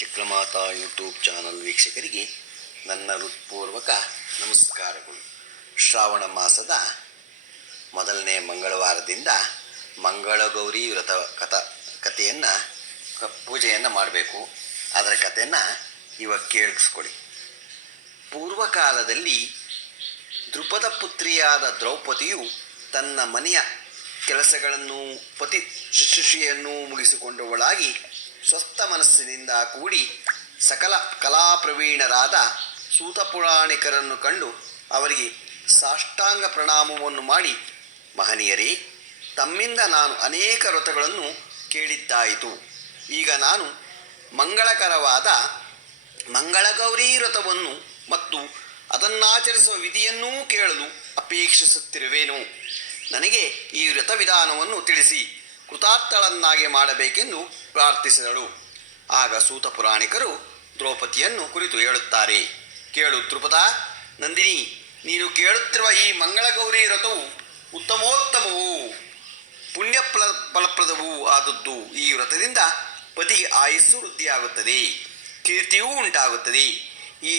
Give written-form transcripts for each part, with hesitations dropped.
Chakramata YouTube channel ವೀಕ್ಷಕರಿಗೆ ನನ್ನ ಹೃತ್ಪೂರ್ವಕ ನಮಸ್ಕಾರಗಳು. ಶ್ರಾವಣ ಮಾಸದ ಮೊದಲನೇ ಮಂಗಳವಾರದಿಂದ ಮಂಗಳಗೌರಿ ವ್ರತ ಕಥೆಯನ್ನು ಪೂಜೆಯನ್ನು ಮಾಡಬೇಕು. ಅದರ ಕಥೆಯನ್ನು ಇವಾಗ ಕೇಳಿಸ್ಕೊಳ್ಳಿ. ಪೂರ್ವಕಾಲದಲ್ಲಿ ದ್ರುಪದ ಪುತ್ರಿಯಾದ ದ್ರೌಪದಿಯು ತನ್ನ ಮನೆಯ ಕೆಲಸಗಳನ್ನು ಪತಿ ಶುಶ್ರೂಷೆಯನ್ನು ಮುಗಿಸಿಕೊಂಡವಳಾಗಿ ಸ್ವಸ್ಥ ಮನಸ್ಸಿನಿಂದ ಕೂಡಿ ಸಕಲ ಕಲಾಪ್ರವೀಣರಾದ ಸೂತ ಪುರಾಣಿಕರನ್ನು ಕಂಡು ಅವರಿಗೆ ಸಾಷ್ಟಾಂಗ ಪ್ರಣಾಮವನ್ನು ಮಾಡಿ, ಮಹನೀಯರೇ, ತಮ್ಮಿಂದ ನಾನು ಅನೇಕ ವ್ರತಗಳನ್ನು ಕೇಳಿದ್ದಾಯಿತು. ಈಗ ನಾನು ಮಂಗಳಕರವಾದ ಮಂಗಳಗೌರಿ ವ್ರತವನ್ನು ಮತ್ತು ಅದನ್ನಾಚರಿಸುವ ವಿಧಿಯನ್ನೂ ಕೇಳಲು ಅಪೇಕ್ಷಿಸುತ್ತಿರುವೆನು. ನನಗೆ ಈ ವ್ರತ ವಿಧಾನವನ್ನು ತಿಳಿಸಿ ಕೃತಾರ್ಥಳನ್ನಾಗಿ ಮಾಡಬೇಕೆಂದು ಪ್ರಾರ್ಥಿಸಿದಳು. ಆಗ ಸೂತ ಪುರಾಣಿಕರು ದ್ರೌಪದಿಯನ್ನು ಕುರಿತು ಹೇಳುತ್ತಾರೆ. ಕೇಳು ದ್ರುಪದ ನಂದಿನಿ, ನೀನು ಕೇಳುತ್ತಿರುವ ಈ ಮಂಗಳಗೌರಿ ವ್ರತವು ಉತ್ತಮೋತ್ತಮವೂ ಪುಣ್ಯ ಫಲಪ್ರದವೂ ಆದದ್ದು. ಈ ವ್ರತದಿಂದ ಪತಿಗೆ ಆಯುಸ್ಸು ವೃದ್ಧಿಯಾಗುತ್ತದೆ, ಕೀರ್ತಿಯೂ ಉಂಟಾಗುತ್ತದೆ. ಈ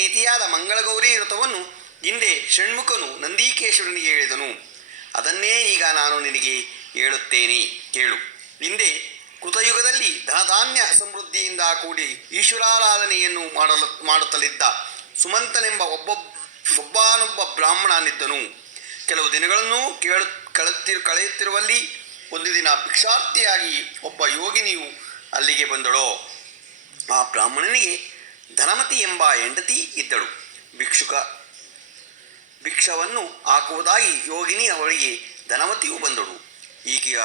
ರೀತಿಯಾದ ಮಂಗಳಗೌರಿ ವ್ರತವನ್ನು ಹಿಂದೆ ಷಣ್ಮುಖನು ನಂದೀಕೇಶ್ವರನಿಗೆ ಹೇಳಿದನು. ಅದನ್ನೇ ಈಗ ನಾನು ನಿನಗೆ ಹೇಳುತ್ತೇನೆ, ಕೇಳು. ಹಿಂದೆ ಕೃತಯುಗದಲ್ಲಿ ಧನಧಾನ್ಯ ಸಮೃದ್ಧಿಯಿಂದ ಕೂಡಿ ಈಶ್ವರಾರಾಧನೆಯನ್ನು ಮಾಡುತ್ತಲಿದ್ದ ಸುಮಂತನೆಂಬ ಒಬ್ಬನೊಬ್ಬ ಬ್ರಾಹ್ಮಣನಿದ್ದನು. ಕೆಲವು ದಿನಗಳನ್ನು ಕಳೆಯುತ್ತಿರುವಲ್ಲಿ ಒಂದು ದಿನ ಭಿಕ್ಷಾರ್ಥಿಯಾಗಿ ಒಬ್ಬ ಯೋಗಿನಿಯು ಅಲ್ಲಿಗೆ ಬಂದಳು. ಆ ಬ್ರಾಹ್ಮಣನಿಗೆ ಧನಮತಿ ಎಂಬ ಹೆಂಡತಿ ಇದ್ದಳು. ಭಿಕ್ಷವನ್ನು ಹಾಕುವುದಾಗಿ ಯೋಗಿನಿ ಅವಳಿಗೆ ಧನಮತಿಯು ಬಂದಳು. ಈಕೆಯ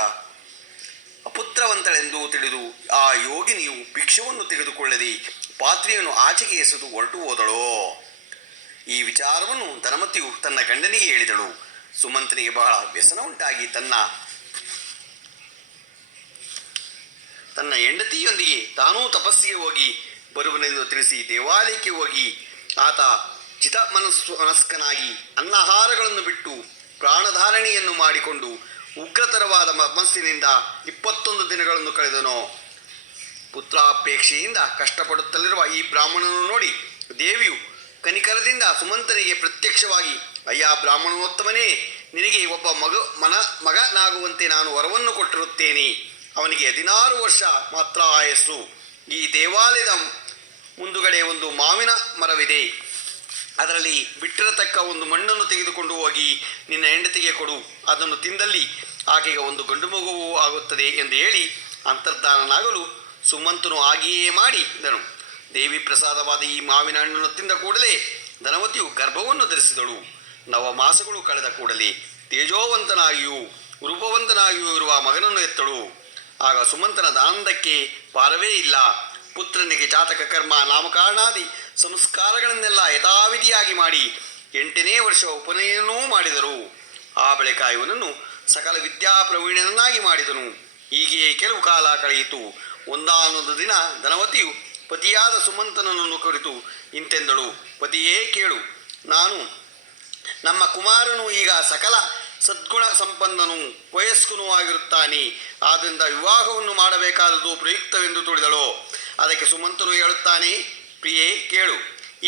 ಅಪುತ್ರವಂತಳೆಂದು ತಿಳಿದು ಆ ಯೋಗಿನಿಯು ಭಿಕ್ಷವನ್ನು ತೆಗೆದುಕೊಳ್ಳದೆ ಪಾತ್ರೆಯನ್ನು ಆಚೆಗೆ ಎಸೆದು ಹೊರಟು ಹೋದಳು. ಈ ವಿಚಾರವನ್ನು ಧನಮತಿಯು ತನ್ನ ಗಂಡನಿಗೆ ಹೇಳಿದಳು. ಸುಮಂತನಿಗೆ ಬಹಳ ವ್ಯಸನ ಉಂಟಾಗಿ ತನ್ನ ಹೆಂಡತಿಯೊಂದಿಗೆ ತಾನೂ ತಪಸ್ಸಿಗೆ ಹೋಗಿ ಬರುವನೆಂದು ತಿಳಿಸಿ ದೇವಾಲಯಕ್ಕೆ ಹೋಗಿ ಆತ ಮನಸ್ಕನಾಗಿ ಅನ್ನಾಹಾರಗಳನ್ನು ಬಿಟ್ಟು ಪ್ರಾಣಧಾರಣೆಯನ್ನು ಮಾಡಿಕೊಂಡು ಉಗ್ರತರವಾದ ಮನಸ್ಸಿನಿಂದ 21 ದಿನಗಳನ್ನು ಕಳೆದನು. ಪುತ್ರಾಪೇಕ್ಷೆಯಿಂದ ಕಷ್ಟಪಡುತ್ತಲಿರುವ ಈ ಬ್ರಾಹ್ಮಣನನ್ನು ನೋಡಿ ದೇವಿಯು ಕನಿಕರದಿಂದ ಸುಮಂತನಿಗೆ ಪ್ರತ್ಯಕ್ಷವಾಗಿ, ಅಯ್ಯ ಬ್ರಾಹ್ಮಣೋತ್ತಮನೇ, ನಿನಗೆ ಒಬ್ಬ ಮಗನಾಗುವಂತೆ ನಾನು ವರವನ್ನು ಕೊಟ್ಟಿರುತ್ತೇನೆ. ಅವನಿಗೆ 16 ವರ್ಷ ಮಾತ್ರ ಆಯಸ್ಸು. ಈ ದೇವಾಲಯದ ಮುಂದುಗಡೆ ಒಂದು ಮಾವಿನ ಮರವಿದೆ. ಅದರಲ್ಲಿ ಬಿಟ್ಟಿರತಕ್ಕ ಒಂದು ಮಣ್ಣನ್ನು ತೆಗೆದುಕೊಂಡು ಹೋಗಿ ನಿನ್ನ ಹೆಂಡತಿಗೆ ಕೊಡು. ಅದನ್ನು ತಿಂದಲ್ಲಿ ಆಕೆಗೆ ಒಂದು ಗಂಡು ಮಗುವೂ ಆಗುತ್ತದೆ ಎಂದು ಹೇಳಿ ಅಂತರ್ಧಾನನಾಗಲು ಸುಮಂತನು ಹಾಗೆಯೇ ಮಾಡಿದನು. ದೇವಿ ಪ್ರಸಾದವಾದ ಈ ಮಾವಿನ ಹಣ್ಣನ್ನು ತಿಂದ ಕೂಡಲೇ ಧನವತಿಯು ಗರ್ಭವನ್ನು ಧರಿಸಿದಳು. 9 ಮಾಸಗಳು ಕಳೆದ ಕೂಡಲೇ ತೇಜೋವಂತನಾಗಿಯೂ ರೂಪವಂತನಾಗಿಯೂ ಇರುವ ಮಗನನ್ನು ಎತ್ತಳು. ಆಗ ಸುಮಂತನ ಆನಂದಕ್ಕೆ ಪಾರವೇ ಇಲ್ಲ. ಪುತ್ರನಿಗೆ ಜಾತಕ ಕರ್ಮ ನಾಮಕರಣಾದಿ ಸಂಸ್ಕಾರಗಳನ್ನೆಲ್ಲ ಯಥಾವಿಧಿಯಾಗಿ ಮಾಡಿ 8ನೇ ವರ್ಷ ಉಪನಯನವೂ ಮಾಡಿದರು. ಆ ಬಳಿಕ ಇವನನ್ನು ಸಕಲ ವಿದ್ಯಾಪ್ರವೀಣನನ್ನಾಗಿ ಮಾಡಿದನು. ಹೀಗೆಯೇ ಕೆಲವು ಕಾಲ ಕಳೆಯಿತು. ಒಂದಾನೊಂದು ದಿನ ಧನವತಿಯು ಪತಿಯಾದ ಸುಮಂತನನ್ನು ಕುರಿತು ಇಂತೆಂದಳು. ಪತಿಯೇ ಕೇಳು, ನಮ್ಮ ಕುಮಾರನು ಈಗ ಸಕಲ ಸದ್ಗುಣ ಸಂಪನ್ನನೂ ವಯಸ್ಕನೂ ಆಗಿರುತ್ತಾನೆ. ಆದ್ದರಿಂದ ವಿವಾಹವನ್ನು ಮಾಡಬೇಕಾದದ್ದು ಪ್ರಯುಕ್ತವೆಂದು ತಿಳಿದಳು. ಅದಕ್ಕೆ ಸುಮಂತನು ಹೇಳುತ್ತಾನೆ, ಪ್ರಿಯೇ ಕೇಳು,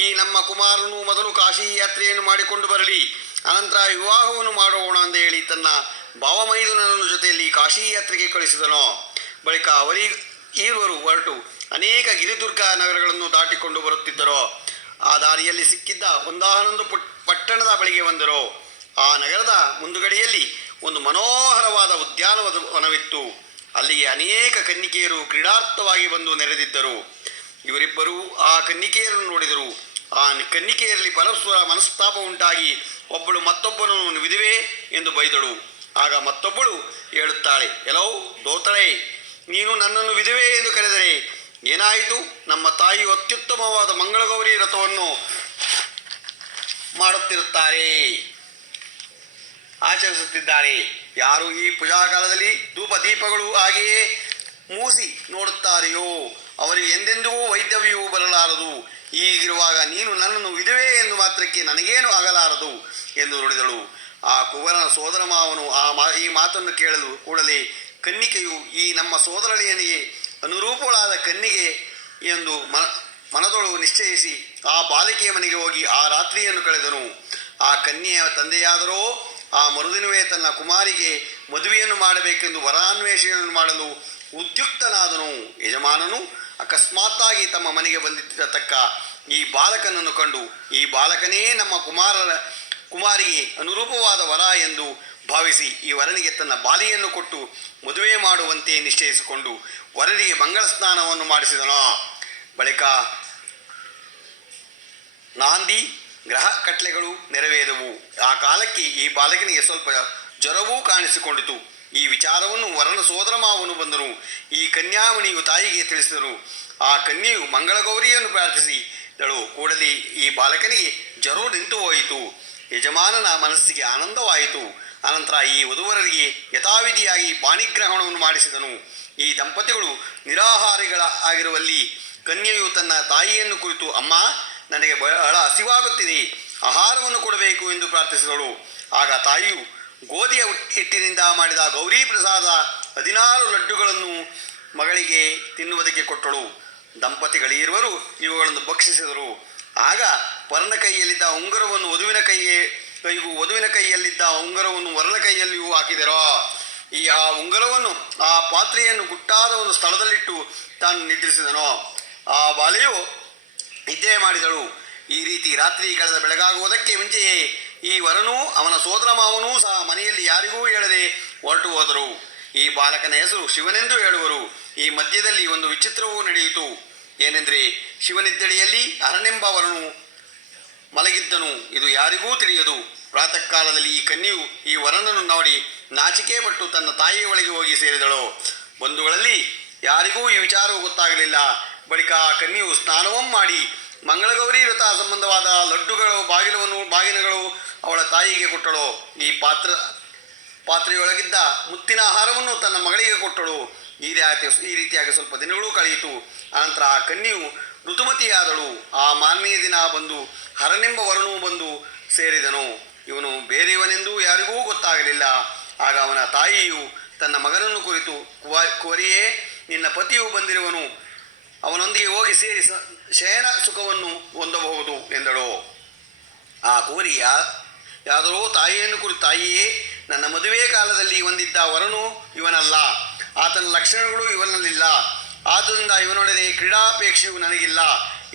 ಈ ನಮ್ಮ ಕುಮಾರನು ಮೊದಲು ಕಾಶಿ ಯಾತ್ರೆಯನ್ನು ಮಾಡಿಕೊಂಡು ಬರಲಿ, ಅನಂತರ ವಿವಾಹವನ್ನು ಮಾಡೋಣ ಎಂದು ಹೇಳಿ ತನ್ನ ಭಾವಮೈದುನನ ಜೊತೆಯಲ್ಲಿ ಕಾಶಿ ಯಾತ್ರೆಗೆ ಕಳಿಸಿದನು. ಬಳಿಕ ಇವರಿರುವರು ಹೊರಟು ಅನೇಕ ಗಿರಿದುರ್ಗ ನಗರಗಳನ್ನು ದಾಟಿಕೊಂಡು ಬರುತ್ತಿದ್ದರು. ಆ ದಾರಿಯಲ್ಲಿ ಸಿಕ್ಕಿದ್ದ ಒಂದಾನೊಂದು ಪಟ್ಟಣದ ಬಳಿಗೆ ಬಂದರು. ಆ ನಗರದ ಮುಂದುಗಡೆಯಲ್ಲಿ ಒಂದು ಮನೋಹರವಾದ ಉದ್ಯಾನವನವಿತ್ತು. ಅಲ್ಲಿಗೆ ಅನೇಕ ಕನ್ನಿಕೆಯರು ಕ್ರೀಡಾರ್ಥವಾಗಿ ಬಂದು ನೆರೆದಿದ್ದರು. ಇವರಿಬ್ಬರೂ ಆ ಕನ್ನಿಕೆಯರನ್ನು ನೋಡಿದರು. ಆ ಕನ್ನಿಕೆಯರಲ್ಲಿ ಪರಸ್ಪರ ಮನಸ್ತಾಪ ಉಂಟಾಗಿ ಒಬ್ಬಳು ಮತ್ತೊಬ್ಬನನ್ನು ವಿಧವೆ ಎಂದು ಬೈದಳು. ಆಗ ಮತ್ತೊಬ್ಬಳು ಹೇಳುತ್ತಾಳೆ, ಎಲ್ಲೋ ದೋತಳೆ, ನೀನು ನನ್ನನ್ನು ವಿಧವೆ ಎಂದು ಕರೆದರೆ ಏನಾಯಿತು? ನಮ್ಮ ತಾಯಿಯು ಅತ್ಯುತ್ತಮವಾದ ಮಂಗಳಗೌರಿ ವ್ರತವನ್ನು ಆಚರಿಸುತ್ತಿದ್ದಾರೆ. ಯಾರು ಈ ಪೂಜಾಕಾಲದಲ್ಲಿ ಧೂಪ ದೀಪಗಳು ಹಾಗೆಯೇ ಮೂಸಿ ನೋಡುತ್ತಾರೆಯೋ ಅವರಿಗೆ ಎಂದೆಂದಿಗೂ ವೈದ್ಯವ್ಯೂ ಬರಲಾರದು. ಹೀಗಿರುವಾಗ ನೀನು ನನ್ನನ್ನು ವಿಧವೆ ಎಂದು ಮಾತ್ರಕ್ಕೆ ನನಗೇನು ಆಗಲಾರದು ಎಂದು ನುಡಿದಳು. ಆ ಕುವರನ ಸೋದರ ಮಾವನು ಈ ಮಾತನ್ನು ಕೇಳಲು ಕೂಡಲೇ ಕನ್ನಿಕೆಯು ಈ ನಮ್ಮ ಸೋದರಳಿಯನಿಗೆ ಅನುರೂಪಳಾದ ಕನ್ನಿಗೆ ಎಂದು ಮನದೊಳು ನಿಶ್ಚಯಿಸಿ ಆ ಬಾಲಕಿಯ ಮನೆಗೆ ಹೋಗಿ ಆ ರಾತ್ರಿಯನ್ನು ಕಳೆದನು. ಆ ಕನ್ಯೆಯ ತಂದೆಯಾದರೋ ಆ ಮರುದಿನವೇ ತನ್ನ ಕುಮಾರಿಗೆ ಮದುವೆಯನ್ನು ಮಾಡಬೇಕೆಂದು ವರಾನ್ವೇಷಣೆಯನ್ನು ಮಾಡಲು ಉದ್ಯುಕ್ತನಾದನು. ಯಜಮಾನನು ಅಕಸ್ಮಾತ್ತಾಗಿ ತಮ್ಮ ಮನೆಗೆ ಬಂದಿರತಕ್ಕ ಈ ಬಾಲಕನನ್ನು ಕಂಡು, ಈ ಬಾಲಕನೇ ನಮ್ಮ ಕುಮಾರಿಗೆ ಅನುರೂಪವಾದ ವರ ಎಂದು ಭಾವಿಸಿ ಈ ವರನಿಗೆ ತನ್ನ ಬಾಲಿಯನ್ನು ಕೊಟ್ಟು ಮದುವೆ ಮಾಡುವಂತೆ ನಿಶ್ಚಯಿಸಿಕೊಂಡು ವರನಿಗೆ ಮಂಗಳ ಸ್ನಾನವನ್ನು ಮಾಡಿಸಿದನು. ಬಳಿಕ ನಾಂದಿ ಗ್ರಹ ಕಟ್ಲೆಗಳು ನೆರವೇರಿದವು. ಆ ಕಾಲಕ್ಕೆ ಈ ಬಾಲಕನಿಗೆ ಸ್ವಲ್ಪ ಜ್ವರವೂ ಕಾಣಿಸಿಕೊಂಡಿತು. ಈ ವಿಚಾರವನ್ನು ವರನ ಸೋದರ ಮಾವನು ಬಂದನು. ಈ ಕನ್ಯಾಮಣಿಯು ತಾಯಿಗೆ ತಿಳಿಸಿದರು. ಆ ಕನ್ಯೆಯು ಮಂಗಳಗೌರಿಯನ್ನು ಪ್ರಾರ್ಥಿಸಿದಳು. ಕೂಡಲೇ ಈ ಬಾಲಕನಿಗೆ ಜ್ವರ ನಿಂತು ಹೋಯಿತು. ಯಜಮಾನನ ಮನಸ್ಸಿಗೆ ಆನಂದವಾಯಿತು. ಅನಂತರ ಈ ವಧುವರರಿಗೆ ಯಥಾವಿಧಿಯಾಗಿ ಪಾಣಿಗ್ರಹಣವನ್ನು ಮಾಡಿಸಿದನು. ಈ ದಂಪತಿಗಳು ನಿರಾಹಾರಿಗಳಾಗಿರುವಲ್ಲಿ ಕನ್ಯೆಯು ತನ್ನ ತಾಯಿಯನ್ನು ಕುರಿತು, ಅಮ್ಮ, ನನಗೆ ಬಹಳ ಹಸಿವಾಗುತ್ತಿದೆ, ಆಹಾರವನ್ನು ಕೊಡಬೇಕು ಎಂದು ಪ್ರಾರ್ಥಿಸಿದಳು. ಆಗ ತಾಯಿಯು ಗೋಧಿಯ ಹಿಟ್ಟಿನಿಂದ ಮಾಡಿದ ಗೌರಿ ಪ್ರಸಾದ 16 ಲಡ್ಡುಗಳನ್ನು ಮಗಳಿಗೆ ತಿನ್ನುವುದಕ್ಕೆ ಕೊಟ್ಟಳು. ದಂಪತಿಗಳಿರುವರು ಇವುಗಳನ್ನು ಭಕ್ಷಿಸಿದರು. ಆಗ ವರನ ಕೈಯಲ್ಲಿದ್ದ ಉಂಗುರವನ್ನು ವಧುವಿನ ಕೈಗೂ ವಧುವಿನ ಕೈಯಲ್ಲಿದ್ದ ಉಂಗುರವನ್ನು ವರನ ಕೈಯಲ್ಲಿಯೂ ಹಾಕಿದರು. ಆ ಉಂಗುರವನ್ನು ಆ ಪಾತ್ರೆಯನ್ನು ಗುಟ್ಟಾದ ಒಂದು ಸ್ಥಳದಲ್ಲಿಟ್ಟು ತಾನು ನಿದ್ರಿಸಿದನು. ಆ ಬಾಲೆಯು ನಿದ್ದೆ ಮಾಡಿದಳು. ಈ ರೀತಿ ರಾತ್ರಿ ಕಳೆದ ಬೆಳಗಾಗುವುದಕ್ಕೆ ಮುಂಚೆಯೇ ಈ ವರನೂ ಅವನ ಸೋದರ ಮಾವನೂ ಸಹ ಮನೆಯಲ್ಲಿ ಯಾರಿಗೂ ಹೇಳದೆ ಹೊರಟು ಹೋದರು. ಈ ಬಾಲಕನ ಹೆಸರು ಶಿವನೆಂದು ಹೇಳುವರು. ಈ ಮಧ್ಯದಲ್ಲಿ ಒಂದು ವಿಚಿತ್ರವೂ ನಡೆಯಿತು. ಏನೆಂದರೆ, ಶಿವನಿದ್ದೆಡೆಯಲ್ಲಿ ಹರನೆಂಬ ವರನು ಮಲಗಿದ್ದನು. ಇದು ಯಾರಿಗೂ ತಿಳಿಯದು. ಪ್ರಾತಃ ಕಾಲದಲ್ಲಿ ಈ ಕನ್ಯೆಯು ಈ ವರನನ್ನು ನೋಡಿ ನಾಚಿಕೆ ಪಟ್ಟು ತನ್ನ ತಾಯಿಯ ಒಳಗೆ ಹೋಗಿ ಸೇರಿದಳು. ಬಂಧುಗಳಲ್ಲಿ ಯಾರಿಗೂ ಈ ವಿಚಾರವು ಗೊತ್ತಾಗಲಿಲ್ಲ. ಬಳಿಕ ಆ ಕನ್ಯೆಯು ಸ್ನಾನವೂ ಮಾಡಿ ಮಂಗಳಗೌರಿ ವ್ರತ ಸಂಬಂಧವಾದ ಲಡ್ಡುಗಳು ಬಾಗಿನಗಳು ಅವಳ ತಾಯಿಗೆ ಕೊಟ್ಟಳು. ಈ ಪಾತ್ರೆಯೊಳಗಿದ್ದ ಮುತ್ತಿನ ಆಹಾರವನ್ನು ತನ್ನ ಮಗಳಿಗೆ ಕೊಟ್ಟಳು. ಈ ರೀತಿಯಾಗಿ ಸ್ವಲ್ಪ ದಿನಗಳೂ ಕಳೆಯಿತು. ಅನಂತರ ಆ ಕನ್ಯೆಯು ಋತುಮತಿಯಾದಳು. ಆ ಮಾರನೆಯ ದಿನ ಬಂದು ಹರನೆಂಬ ವರನು ಬಂದು ಸೇರಿದನು. ಇವನು ಬೇರೆಯವನೆಂದು ಯಾರಿಗೂ ಗೊತ್ತಾಗಲಿಲ್ಲ. ಆಗ ಅವನ ತಾಯಿಯು ತನ್ನ ಮಗನನ್ನು ಕುರಿತು, ಕುವರಿಯೇ, ನಿನ್ನ ಪತಿಯು ಬಂದಿರುವನು, ಅವನೊಂದಿಗೆ ಹೋಗಿ ಸೇರಿ ಶಯನ ಸುಖವನ್ನು ಹೊಂದಬಹುದು ಎಂದಳು. ಆ ಕುವರಿ ಯಾದರೋ ತಾಯಿಯನ್ನು ಕುರಿತು, ತಾಯಿಯೇ, ನನ್ನ ಮದುವೆ ಕಾಲದಲ್ಲಿ ಹೊಂದಿದ್ದ ವರನು ಇವನಲ್ಲ, ಆತನ ಲಕ್ಷಣಗಳು ಇವನಲ್ಲಿಲ್ಲ, ಆದ್ದರಿಂದ ಇವನೊಡನೆ ಕ್ರೀಡಾಪೇಕ್ಷೆಯು ನನಗಿಲ್ಲ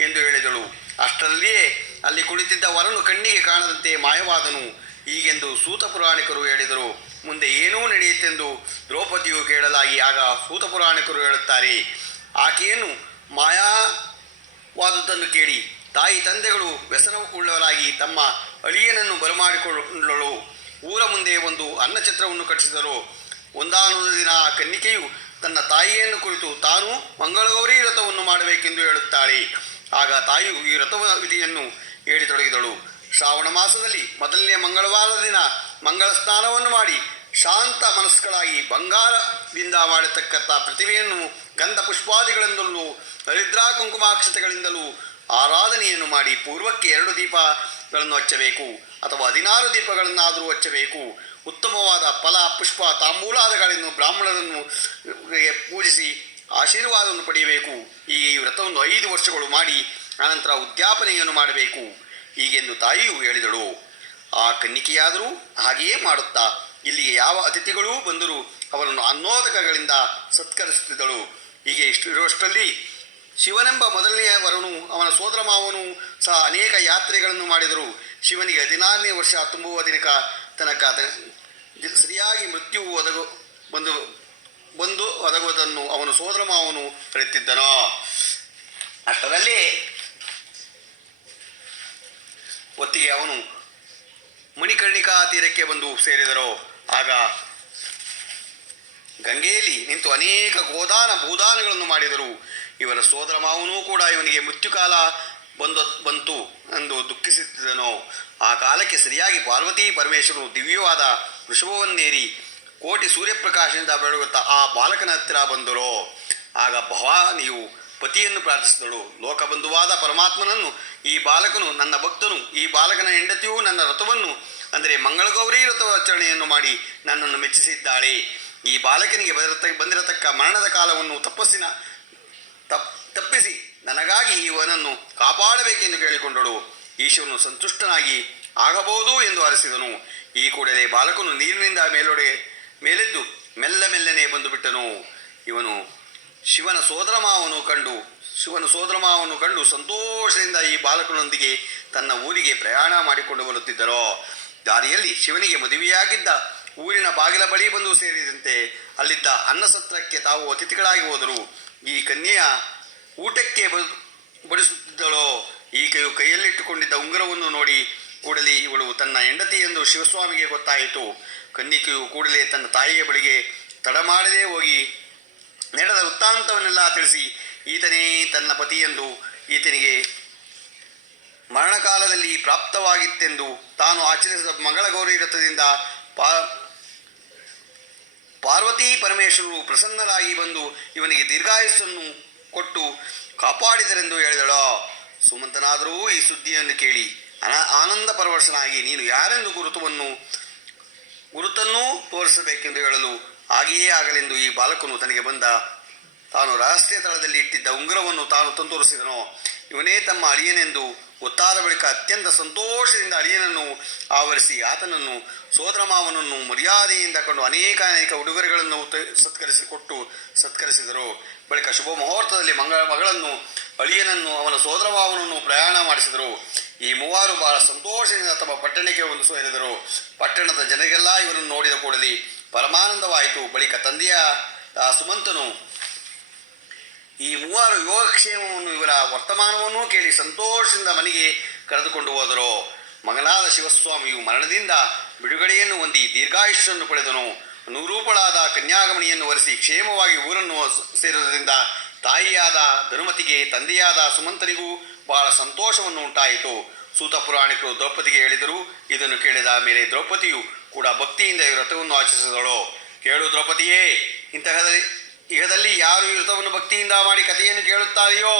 ಎಂದು ಹೇಳಿದಳು. ಅಷ್ಟರಲ್ಲಿಯೇ ಅಲ್ಲಿ ಕುಳಿತಿದ್ದ ವರನು ಕಣ್ಣಿಗೆ ಕಾಣದಂತೆ ಮಾಯವಾದನು. ಹೀಗೆಂದು ಸೂತ ಪುರಾಣಿಕರು ಹೇಳಿದರು. ಮುಂದೆ ಏನೂ ನಡೆಯುತ್ತೆಂದು ದ್ರೌಪದಿಯು ಕೇಳಲಾಗಿ ಆಗ ಸೂತ ಪುರಾಣಿಕರು ಹೇಳುತ್ತಾರೆ, ಆಕೆಯನ್ನು ಮಾಯವಾದದ್ದನ್ನು ಕೇಳಿ ತಾಯಿ ತಂದೆಗಳು ವ್ಯಸನವುಳ್ಳವರಾಗಿ ತಮ್ಮ ಅಳಿಯನನ್ನು ಬರಮಾಡಿಕೊಳ್ಳಲು ಊರ ಮುಂದೆ ಒಂದು ಅನ್ನಛತ್ರವನ್ನು ಕಟ್ಟಿಸಿದರು. ಒಂದಾನೊಂದು ದಿನ ಆ ಕನ್ನಿಕೆಯು ತನ್ನ ತಾಯಿಯನ್ನು ಕುರಿತು ತಾನು ಮಂಗಳಗೌರಿ ವ್ರತವನ್ನು ಮಾಡಬೇಕೆಂದು ಹೇಳುತ್ತಾಳೆ. ಆಗ ತಾಯಿಯು ಈ ವ್ರತವ ವಿಧಿಯನ್ನು ಹೇಳಿತೊಡಗಿದಳು. ಶ್ರಾವಣ ಮಾಸದಲ್ಲಿ ಮೊದಲನೆಯ ಮಂಗಳವಾರದ ದಿನ ಮಂಗಳ ಸ್ನಾನವನ್ನು ಮಾಡಿ ಶಾಂತ ಮನಸ್ಕಳಾಗಿ ಬಂಗಾರದಿಂದ ಮಾಡತಕ್ಕಂಥ ಪ್ರತಿಮೆಯನ್ನು ಗಂಧ ಪುಷ್ಪಾದಿಗಳಿಂದಲೂ ಹರಿದ್ರಾ ಕುಂಕುಮಾಕ್ಷತೆಗಳಿಂದಲೂ ಆರಾಧನೆಯನ್ನು ಮಾಡಿ ಪೂರ್ವಕ್ಕೆ 2 ದೀಪಗಳನ್ನು ಹಚ್ಚಬೇಕು ಅಥವಾ 16 ದೀಪಗಳನ್ನಾದರೂ ಹಚ್ಚಬೇಕು. ಉತ್ತಮವಾದ ಫಲ, ಪುಷ್ಪ, ತಾಂಬೂಲಾದಗಳನ್ನು ಬ್ರಾಹ್ಮಣರನ್ನು ಪೂಜಿಸಿ ಆಶೀರ್ವಾದವನ್ನು ಪಡೆಯಬೇಕು. ಈ ವ್ರತವನ್ನು 5 ವರ್ಷಗಳು ಮಾಡಿ ಅನಂತರ ಉದ್ಯಾಪನೆಯನ್ನು ಮಾಡಬೇಕು. ಹೀಗೆಂದು ತಾಯಿಯು ಹೇಳಿದಳು. ಆ ಕನ್ನಿಕೆಯಾದರೂ ಹಾಗೆಯೇ ಮಾಡುತ್ತಾ ಇಲ್ಲಿಗೆ ಯಾವ ಅತಿಥಿಗಳೂ ಬಂದರೂ ಅವರನ್ನು ಅನ್ನೋದಕಗಳಿಂದ ಸತ್ಕರಿಸುತ್ತಿದ್ದಳು. ಹೀಗೆ ಇರುವಷ್ಟರಲ್ಲಿ ಶಿವನೆಂಬ ಮೊದಲನೆಯ ವರನು ಅವನ ಸೋದರ ಮಾವನು ಸಹ ಅನೇಕ ಯಾತ್ರೆಗಳನ್ನು ಮಾಡಿದರು. ಶಿವನಿಗೆ 16ನೇ ವರ್ಷ ತುಂಬುವ ತನಕ ಸರಿಯಾಗಿ ಮೃತ್ಯುವು ಬಂದು ಒದಗುವುದನ್ನು ಅವನು ಸೋದರ ಮಾವನು ಅರಿತಿದ್ದನು. ಅಷ್ಟರಲ್ಲಿ ಹೊತ್ತಿಗೆ ಅವನು ಮಣಿಕರ್ಣಿಕಾ ತೀರಕ್ಕೆ ಬಂದು ಸೇರಿದರು. ಆಗ ಗಂಗೆಯಲ್ಲಿ ನಿಂತು ಅನೇಕ ಭೂದಾನಗಳನ್ನು ಮಾಡಿದರು. ಇವರ ಸೋದರ ಮಾವನೂ ಕೂಡ ಇವನಿಗೆ ಮೃತ್ಯುಕಾಲ ಬಂತು ಎಂದು ದುಃಖಿಸುತ್ತಿದ್ದನು. ಆ ಕಾಲಕ್ಕೆ ಸರಿಯಾಗಿ ಪಾರ್ವತಿ ಪರಮೇಶ್ವರನು ದಿವ್ಯವಾದ ವೃಷಭವನ್ನೇರಿ ಕೋಟಿ ಸೂರ್ಯಪ್ರಕಾಶದಿಂದ ಬೆಳಗುತ್ತಾ ಆ ಬಾಲಕನ ಹತ್ತಿರ ಬಂದರು. ಆಗ ಭವಾನಿಯು ಪತಿಯನ್ನು ಪ್ರಾರ್ಥಿಸಿದಳು. ಲೋಕಬಂಧುವಾದ ಪರಮಾತ್ಮನನ್ನು, ಈ ಬಾಲಕನು ನನ್ನ ಭಕ್ತನು, ಈ ಬಾಲಕನ ಹೆಂಡತಿಯೂ ನನ್ನ ವ್ರತವನ್ನು ಅಂದರೆ ಮಂಗಳಗೌರಿ ವ್ರತಾಚರಣೆಯನ್ನು ಮಾಡಿ ನನ್ನನ್ನು ಮೆಚ್ಚಿಸಿದ್ದಾಳೆ. ಈ ಬಾಲಕನಿಗೆ ಬಂದಿರತಕ್ಕ ಮರಣದ ಕಾಲವನ್ನು ತಪ್ಪಿಸಿ ನನಗಾಗಿ ಇವನನ್ನು ಕಾಪಾಡಬೇಕೆಂದು ಕೇಳಿಕೊಂಡಳು. ಈಶ್ವರನು ಸಂತುಷ್ಟನಾಗಿ ಆಗಬಹುದು ಎಂದು ಅರಸಿದನು. ಈ ಕೂಡಲೇ ಬಾಲಕನು ನೀರಿನಿಂದ ಮೇಲೆದ್ದು ಮೆಲ್ಲನೆ ಬಂದು ಬಿಟ್ಟನು. ಇವನು ಶಿವನ ಸೋದರ ಮಾವನು ಕಂಡು ಸಂತೋಷದಿಂದ ಈ ಬಾಲಕನೊಂದಿಗೆ ತನ್ನ ಊರಿಗೆ ಪ್ರಯಾಣ ಮಾಡಿಕೊಂಡು ಬರುತ್ತಿದ್ದರು. ದಾರಿಯಲ್ಲಿ ಶಿವನಿಗೆ ಮದುವೆಯಾಗಿದ್ದ ಊರಿನ ಬಾಗಿಲ ಬಳಿ ಬಂದು ಸೇರಿದಂತೆ ಅಲ್ಲಿದ್ದ ಅನ್ನಸತ್ರಕ್ಕೆ ತಾವು ಅತಿಥಿಗಳಾಗಿ ಹೋದರು. ಈ ಕನ್ಯೆಯ ಊಟಕ್ಕೆ ಬಡಿಸುತ್ತಿದ್ದಳೋ. ಈಕೆಯು ಕೈಯಲ್ಲಿಟ್ಟುಕೊಂಡಿದ್ದ ಉಂಗುರವನ್ನು ನೋಡಿ ಕೂಡಲೇ ಇವಳು ತನ್ನ ಹೆಂಡತಿ ಎಂದು ಶಿವಸ್ವಾಮಿಗೆ ಗೊತ್ತಾಯಿತು. ಕನ್ನಿಕೆಯು ಕೂಡಲೇ ತನ್ನ ತಾಯಿಯ ಬಳಿಗೆ ತಡ ಮಾಡದೆ ಹೋಗಿ ನಡೆದ ವೃತ್ತಾಂತವನ್ನೆಲ್ಲ ತಿಳಿಸಿ, ಈತನೇ ತನ್ನ ಪತಿಯೆಂದು, ಈತನಿಗೆ ಮರಣಕಾಲದಲ್ಲಿ ಪ್ರಾಪ್ತವಾಗಿತ್ತೆಂದು, ತಾನು ಆಚರಿಸಿದ ಮಂಗಳಗೌರಿ ವ್ರತದಿಂದ ಪಾರ್ವತಿ ಪರಮೇಶ್ವರರು ಪ್ರಸನ್ನರಾಗಿ ಬಂದು ಇವನಿಗೆ ದೀರ್ಘಾಯುಸ್ಸನ್ನು ಕೊಟ್ಟು ಕಾಪಾಡಿದರೆಂದು ಹೇಳಿದಳು. ಸುಮಂತನಾದರೂ ಈ ಸುದ್ದಿಯನ್ನು ಕೇಳಿ ಆನಂದ ಪರವಶನಾಗಿ ನೀನು ಯಾರೆಂದು ಗುರುತನ್ನೂ ತೋರಿಸಬೇಕೆಂದು ಹೇಳಲು, ಹಾಗೆಯೇ ಆಗಲೆಂದು ಈ ಬಾಲಕನು ತನಗೆ ತಾನು ರಹಸ್ಯ ಸ್ಥಳದಲ್ಲಿ ಇಟ್ಟಿದ್ದ ಉಂಗುರವನ್ನು ತಾನು ತಂತೋರಿಸಿದನು. ಇವನೇ ತಮ್ಮ ಅಳಿಯನೆಂದು ಗೊತ್ತಾದ ಬಳಿಕ ಅತ್ಯಂತ ಸಂತೋಷದಿಂದ ಅಳಿಯನನ್ನು ಆವರಿಸಿ ಆತನನ್ನು ಸೋದರ ಮಾವನನ್ನು ಮರ್ಯಾದೆಯಿಂದ ಕಂಡು ಅನೇಕ ಉಡುಗೊರೆಗಳನ್ನು ಸತ್ಕರಿಸಿದರು. ಬಳಿಕ ಶುಭ ಮುಹೂರ್ತದಲ್ಲಿ ಮಗಳನ್ನು, ಅಳಿಯನನ್ನು, ಅವನ ಸೋದರ ಮಾವನನ್ನು ಪ್ರಯಾಣ ಮಾಡಿಸಿದರು. ಈ ಮೂವರು ಬಹಳ ಸಂತೋಷದಿಂದ ತಮ್ಮ ಪಟ್ಟಣಕ್ಕೆ ಒಂದು ಸೇರಿದರು. ಪಟ್ಟಣದ ಜನರಿಗೆಲ್ಲ ಇವರನ್ನು ನೋಡಿದ ಕೂಡಲೇ ಪರಮಾನಂದವಾಯಿತು. ಬಳಿಕ ತಂದೆಯ ಸುಮಂತನು ಈ ಮೂವರು ಯೋಗಕ್ಷೇಮವನ್ನು, ಇವರ ವರ್ತಮಾನವನ್ನೂ ಕೇಳಿ ಸಂತೋಷದಿಂದ ಮನೆಗೆ ಕರೆದುಕೊಂಡು ಹೋದರು. ಮಗನಾದ ಶಿವಸ್ವಾಮಿಯು ಮರಣದಿಂದ ಬಿಡುಗಡೆಯನ್ನು ಹೊಂದಿ ದೀರ್ಘಾಯುಷ್ಯನ್ನು ಪಡೆದನು. ನೂರೂಪಳಾದ ಕನ್ಯಾಗಮಣಿಯನ್ನು ವರಿಸಿ ಕ್ಷೇಮವಾಗಿ ಊರನ್ನು ಸೇರುವುದರಿಂದ ತಾಯಿಯಾದ ಧನುಮತಿಗೆ, ತಂದೆಯಾದ ಸುಮಂತನಿಗೂ ಬಹಳ ಸಂತೋಷವನ್ನು ಉಂಟಾಯಿತು. ಸೂತ ಪುರಾಣಿಕರು ದ್ರೌಪದಿಗೆ ಹೇಳಿದರು. ಇದನ್ನು ಕೇಳಿದ ಮೇಲೆ ದ್ರೌಪದಿಯು ಕೂಡ ಭಕ್ತಿಯಿಂದ ಈ ವ್ರತವನ್ನು ಆಚರಿಸಿದಳು. ಕೇಳು ದ್ರೌಪದಿಯೇ, ಇಹದಲ್ಲಿ ಯಾರು ಈ ವ್ರತವನ್ನು ಭಕ್ತಿಯಿಂದ ಮಾಡಿ ಕಥೆಯನ್ನು ಕೇಳುತ್ತಾರೆಯೋ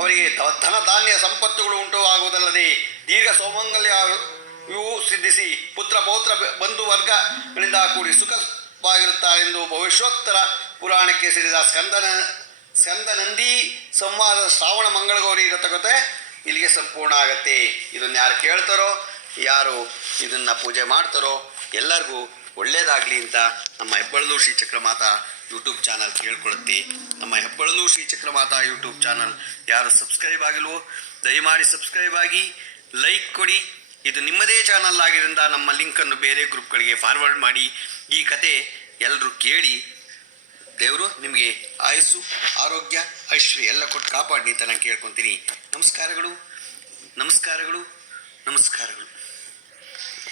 ಅವರಿಗೆ ಧನ ಧಾನ್ಯ ಸಂಪತ್ತುಗಳು ಉಂಟು ಆಗುವುದಲ್ಲದೆ ದೀರ್ಘ ಸೌಮಂಗಲ್ಯವು ಸಿದ್ಧಿಸಿ ಪುತ್ರ ಪೌತ್ರ ಬಂಧು ವರ್ಗಗಳಿಂದ ಕೂಡಿ ಸುಖವಾಗಿರುತ್ತಾರೆಂದು ಭವಿಷ್ಯೋತ್ತರ ಪುರಾಣಕ್ಕೆ ಸೇರಿದ ಸ್ಕಂದನಂದಿ ಸಂವಾದ ಶ್ರಾವಣ ಮಂಗಳಗೌರಿ ವ್ರತಕತೆ ಇಲ್ಲಿಗೆ ಸಂಪೂರ್ಣ ಆಗತ್ತೆ. ಇದನ್ನು ಯಾರು ಕೇಳ್ತಾರೋ, ಯಾರು ಇದನ್ನು ಪೂಜೆ ಮಾಡ್ತಾರೋ ಎಲ್ಲರಿಗೂ ಒಳ್ಳೆಯದಾಗಲಿ ಅಂತ ನಮ್ಮ ಹೆಬ್ಬಳಲು ಶ್ರೀ ಚಕ್ರಮಾತಾ ಯೂಟ್ಯೂಬ್ ಚಾನಲ್ ಕೇಳ್ಕೊಳ್ಳುತ್ತೆ. ನಮ್ಮ ಹೆಬ್ಬಳಲು ಶ್ರೀ ಚಕ್ರಮಾತಾ ಯೂಟ್ಯೂಬ್ ಚಾನಲ್ ಯಾರು ಸಬ್ಸ್ಕ್ರೈಬ್ ಆಗಿಲ್ವೋ ದಯಮಾಡಿ ಸಬ್ಸ್ಕ್ರೈಬ್ ಆಗಿ, ಲೈಕ್ ಕೊಡಿ. ಇದು ನಿಮ್ಮದೇ ಚಾನಲ್ ಆಗಿದ್ದರಿಂದ ನಮ್ಮ ಲಿಂಕನ್ನು ಬೇರೆ ಗ್ರೂಪ್ಗಳಿಗೆ ಫಾರ್ವರ್ಡ್ ಮಾಡಿ. ಈ ಕತೆ ಎಲ್ಲರೂ ಕೇಳಿ ದೇವರು ನಿಮಗೆ ಆಯುಸ್ಸು, ಆರೋಗ್ಯ, ಐಶ್ವರ್ಯ ಎಲ್ಲ ಕೊಟ್ಟು ಕಾಪಾಡಿ ಅಂತ ನಾನು ಕೇಳ್ಕೊತೀನಿ. ನಮಸ್ಕಾರಗಳು.